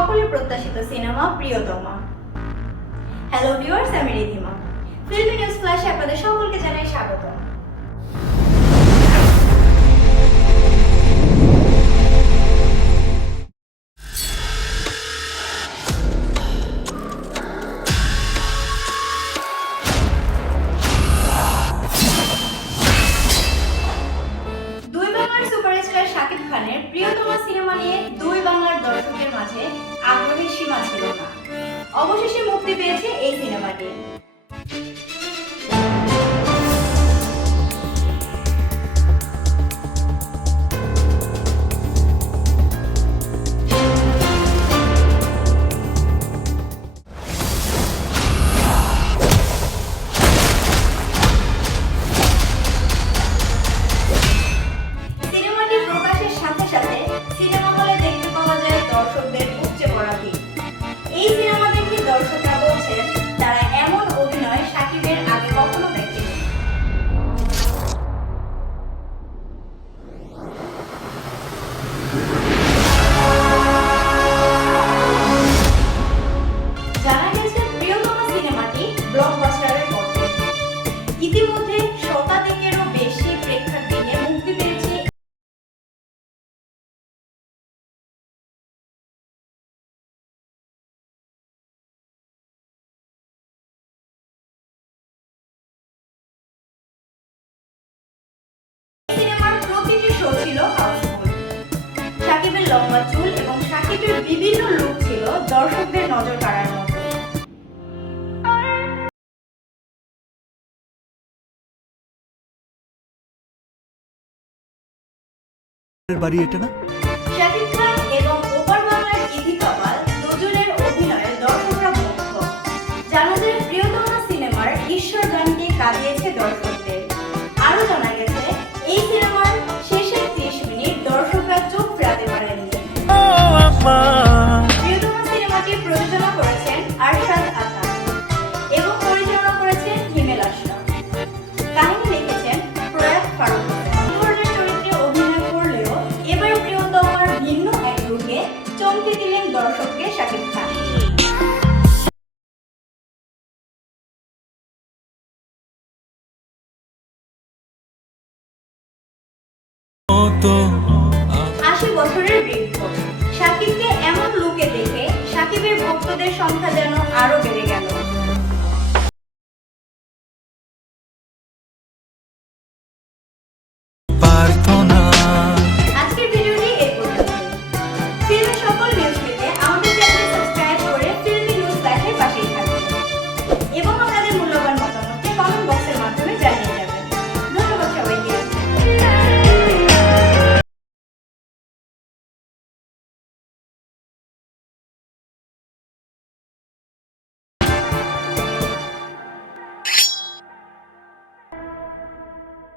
সকলের প্রত্যাশিত সিনেমা প্রিয়তমা। হ্যালো ভিউয়ার্স, আমি রিধিমা। ফিল্মি নিউজ ফ্ল্যাশে আপনাদের সকলকে জানাই স্বাগত। দুই বাংলার সুপারস্টার শাকিব খানের প্রিয়তমা সিনেমা নিয়ে দুই বাংলার দর্শকের মাঝে আগ্রহের সীমা ছিল না। অবশেষে মুক্তি পেয়েছে এই সিনেমাটি। সিনেমাটি প্রকাশের সাথে সাথে সিনেমা হলে দেখতে পাওয়া যায় দর্শকদের উপচে পড়া ভিড়। এই সিনেমা দেখে দর্শকরা বলছেন তারা এমন অভিনয় শাকিবের আগে কখনো দেখেনি। জানা গেছে প্রিয়তমা সিনেমাটি ব্লকবাস্টারের পথে। ইতিমধ্যে শতাধিকেরও বেশি প্রেক্ষাগৃহে মুক্তি পেয়েছে সিনেমার প্রতিটি শো ছিল হাউসফুল। শাকিবের লম্বা চুল এবং শাকিবের বিভিন্ন লুক ছিল দর্শকদের নজর কাড়ার মতো। বাড়ি এটা না? শাকিব খান এবং ওপার বাংলার ইতি কামাল দুজনের অভিনয়ে দর্শকরা মুগ্ধ। জানা যায় প্রিয়তমা সিনেমার ঈশ্বর গানটি কাঁদিয়েছে দর্শকদের। আরো জানা গেছে এই সিনেমার শেষের 30 মিনিট দর্শকরা চোখ ফেরাতে পারেননি। প্রিয়তমা সিনেমাটি প্রযোজনা করেছেন আরশাদ আতা এবং পরিচালনা করেছেন হিমেল আশরাফ। কাহিনী লিখেছেন প্রয়াত ফারুক হোসেন। ধরনের চরিত্রে অভিনয় করলেও এবার প্রিয়তমার ভিন্ন এক রূপে চমকে দিলেন দর্শককে শাকিব খান। আশি বছরের বৃদ্ধ শাকিবকে এমন লুকে দেখে শাকিবের ভক্তদের সংখ্যা যেন আরো বেড়ে গেল।